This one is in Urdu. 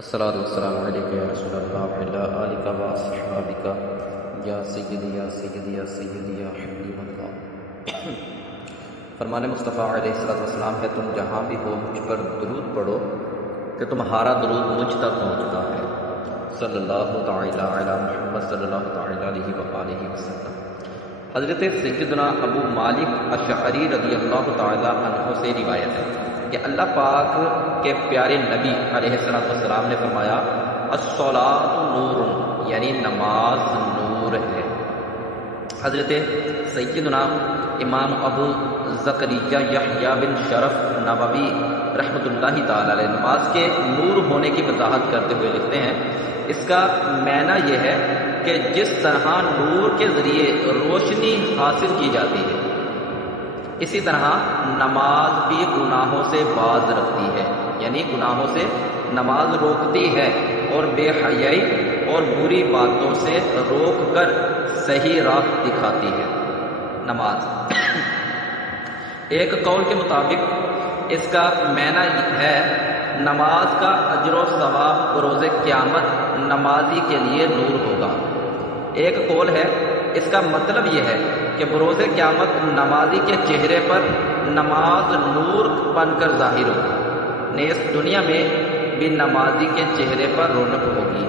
الصلاۃ والسلام علیک یا رسول اللہ وعلی آلک و اصحابک یا سیدی یا سیدی یا سیدی یا حبیب اللہ۔ فرمان مصطفیٰ علیہ السلام ہے، تم جہاں بھی ہو مجھ پر درود پڑھو کہ تمہارا درود مجھ تک پہنچتا ہے۔ صلی اللہ تعالی علی محمد صلی اللہ تعالی علیہ وآلہ وسلم۔ حضرت سیدنا ابو مالک اشعری رضی اللہ تعالی عنہ سے روایت ہے کہ اللہ پاک کے پیارے نبی علیہ السلام نے فرمایا، الصلاۃ نور، یعنی نماز نور ہے۔ حضرت سیدنا امام ابو زکریا یحییٰ بن شرف نووی رحمۃ اللہ تعالی علیہ نماز کے نور ہونے کی وضاحت کرتے ہوئے لکھتے ہیں، اس کا معنی یہ ہے کہ جس طرح نور کے ذریعے روشنی حاصل کی جاتی ہے، اسی طرح نماز بھی گناہوں سے باز رکھتی ہے، یعنی گناہوں سے نماز روکتی ہے اور بے حیائی اور بری باتوں سے روک کر صحیح راہ دکھاتی ہے نماز۔ ایک قول کے مطابق اس کا معنی ہے نماز کا اجر و ثواب بروز قیامت نمازی کے لیے نور ہوگا۔ ایک قول ہے اس کا مطلب یہ ہے کہ بروز قیامت نمازی کے چہرے پر نماز نور بن کر ظاہر ہوگی، نیز دنیا میں بھی نمازی کے چہرے پر رونق ہوگی۔